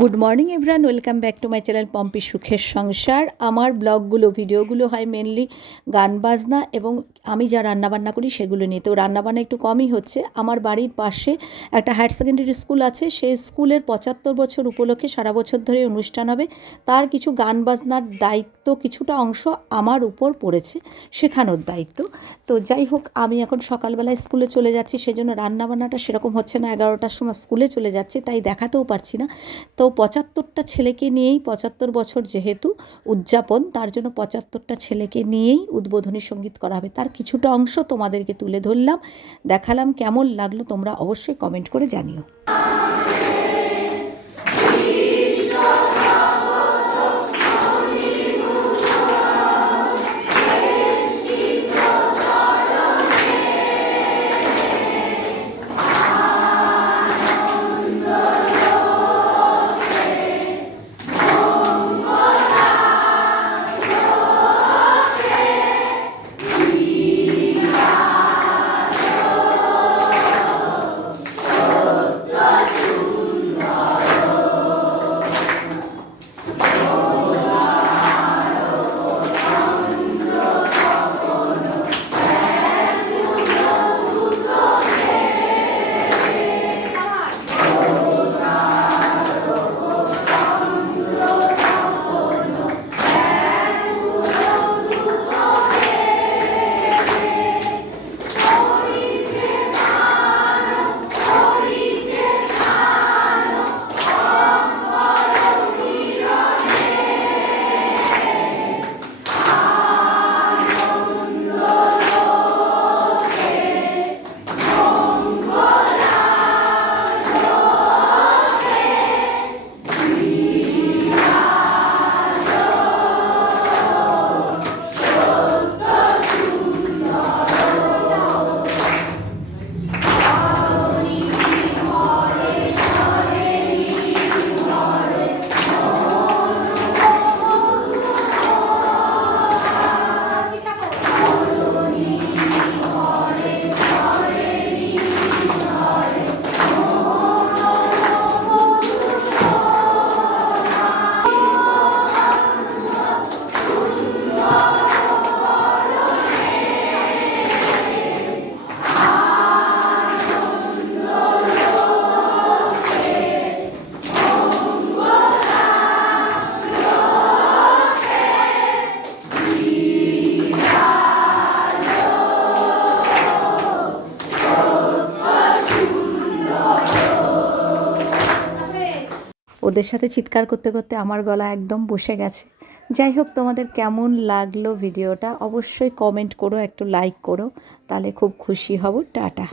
Good morning everyone, welcome back to my channel Pompi সুখের সংসার। আমার ব্লগগুলো ভিডিওগুলো হয় মেনলি গান বাজনা এবং আমি যা রান্নাবান্না করি সেগুলো নিয়ে। তো রান্নাবান্না একটু কমই হচ্ছে। আমার বাড়ির পাশে একটা হায়ার সেকেন্ডারি স্কুল আছে, সেই স্কুলের ৭৫ বছর উপলক্ষে সারা বছর ধরে অনুষ্ঠান হবে। তার কিছু গান বাজনার দায়িত্ব, কিছুটা অংশ আমার উপর পড়েছে, শেখানোর দায়িত্ব। তো যাই হোক, আমি এখন সকালবেলায় স্কুলে চলে যাচ্ছি, সেজন্য রান্নাবান্নাটা সেরকম হচ্ছে না। 11টার সময় স্কুলে চলে যাচ্ছি, তাই দেখাতেও পারছি না। তো ৭৫টা ছেলেকে নিয়েই, ৭৫ বছর যেহেতু উদযাপন, তার জন্য ৭৫টা ছেলেকে নিয়েই উদ্বোধনী সঙ্গীত করা হবে। তার কিছুটা অংশ তোমাদেরকে তুলে ধরলাম, দেখালাম। কেমন লাগলো তোমরা অবশ্যই কমেন্ট করে জানিও। ওদের সাথে চিৎকার করতে করতে আমার গলা একদম বসে গেছে। যাই হোক, তোমাদের কেমন লাগলো ভিডিওটা অবশ্যই কমেন্ট করো, একটু লাইক করো, তাহলে খুব খুশি হব। টাটা।